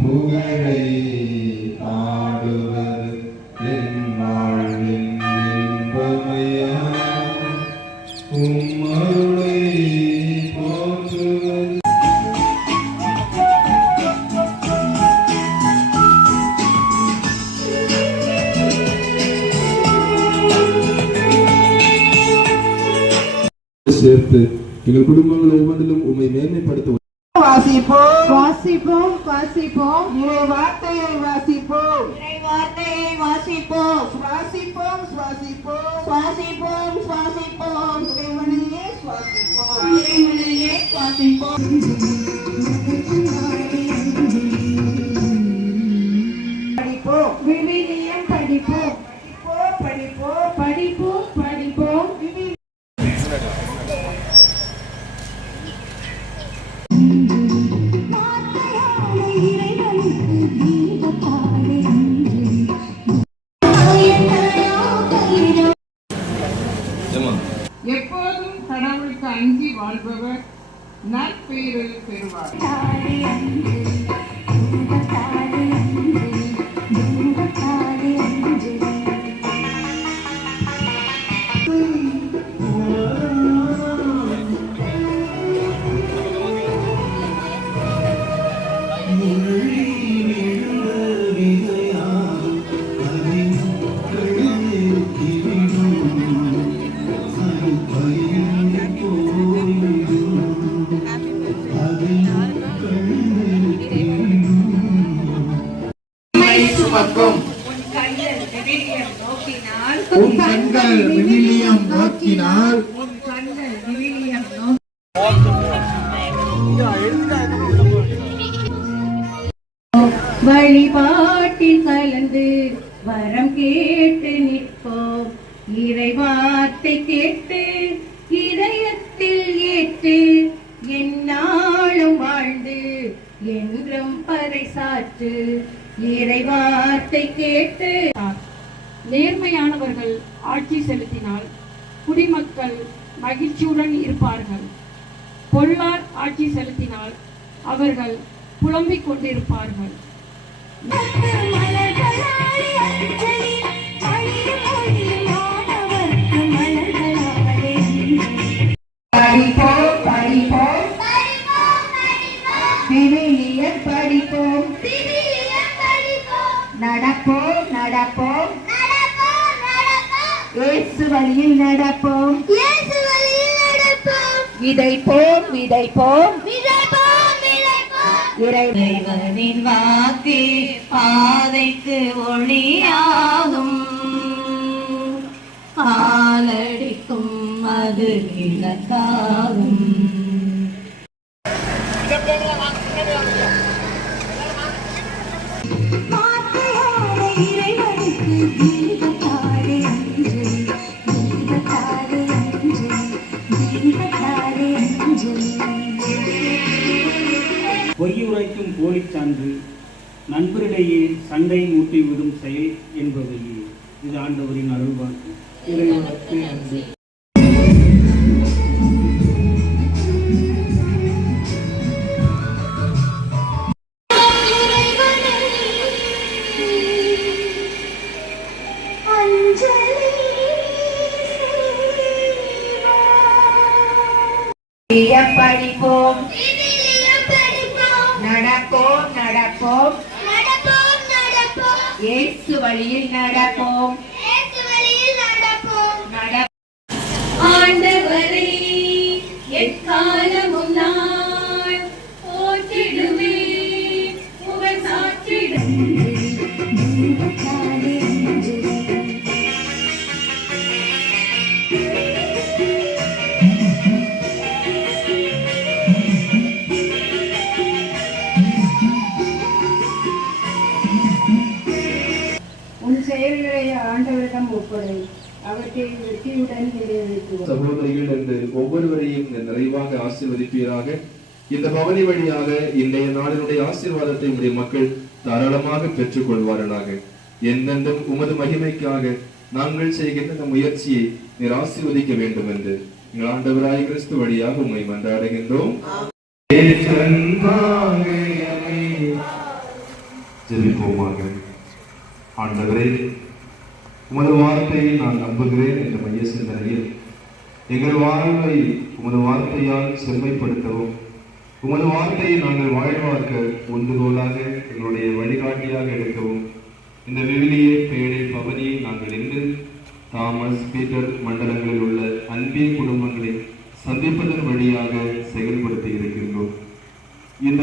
புகழை பாடுவது என் வாழ்வின் இன்பமையா உம் அருளை சேர்த்து எங்கள் குடும்பங்கள் ஒவ்வொன்றிலும் உண்மை மேன்மைப்படுத்த வாசிப்போம். வாசிப்போம் வாசிப்போம். இறை வார்த்தையை வாசிப்போம். இறை வார்த்தையை வாசிப்போம். சுவாசிப்போம் சுவாசிப்போம். சுவாசிப்போம் சுவாசிப்போம். இறைவனையே சுவாசிப்போம். இறைவனையே சுவாசிப்போம். நற்பெயரை பெறுவார் உன் கண்கள் விவிலியம் நோக்கினால். வழிபாட்டில் கலந்து வரம் கேட்டு நிற்போம். இறை வார்த்தை கேட்டு இதயத்தில் ஏற்று என்னாலும் வாழ்ந்து என்றும் பறைசாற்று. இறை வார்த்தை கேட்டு நேர்மையானவர்கள் ஆட்சி செலுத்தினால் குடிமக்கள் மகிழ்ச்சியுடன் இருப்பார்கள். பொல்லார் ஆட்சி செலுத்தினால் அவர்கள் புலம்பிக் கொண்டிருப்பார்கள். படிப்போம் படிப்போம். விவிலியம் படிப்போம். நடப்போம் நடப்போம். இயேசு வழியில் நடப்போம். விதைப்போம் விதைப்போம். இறை இறைவனின் வாக்கே பாதைக்கு ஒளியாகும். காலடிக்கும் அது விளக்காகும். பொய்யுரைக்கும் போலிச் சான்று நண்பரிடையே சண்டை மூட்டிவிடும் செயல் என்பவையே இது ஆண்டவரின் அருள்வாக்கு. இறைவனுக்கு படிப்போம். நடப்போம் நடப்போம். இயேசு வழியில் நடப்போம். ஆண்டவரிடம் ஒப்படை அவற்றை வெற்றியுடன் நிறைவேற்றுவோம் சகோதரிகள் என்று ஒவ்வொருவரையும் நிறைவாக ஆசீர்வதிப்பீராக. இந்த பவனி வழியாக இன்றைய நாளினுடைய ஆசீர்வாதத்தை உடைய மக்கள் தாராளமாக பெற்றுக் கொள்வார்களாக. எந்தெந்தும் உமது மகிமைக்காக நாங்கள் செய்கின்ற இந்த முயற்சியை நீர் ஆசீர்வதிக்க வேண்டும் என்று எங்கள் ஆண்டவராய் கிறிஸ்து வழியாக உம்மை மன்றாடுகின்றோம். ஜெபிப்போமாக. ஆண்டவரே உமது வார்த்தையை நான் நம்புகிறேன் என்ற மைய சிந்தனையில் எங்கள் வாழ்வை உமது வார்த்தையால் செம்மைப்படுத்தவும் உமது வார்த்தையை நாங்கள் வாழ்வாக்க ஒன்றுகோலாக எங்களுடைய வழிகாட்டியாக எடுக்கவும். இந்த விவிலிய பேழை பவனியை நாங்கள் இன்று தாமஸ் பீட்டர் மண்டலங்களில் உள்ள அன்பிய குடும்பங்களை சந்திப்பதன் வழியாக செயல்படுத்தி இருக்கின்றோம். இந்த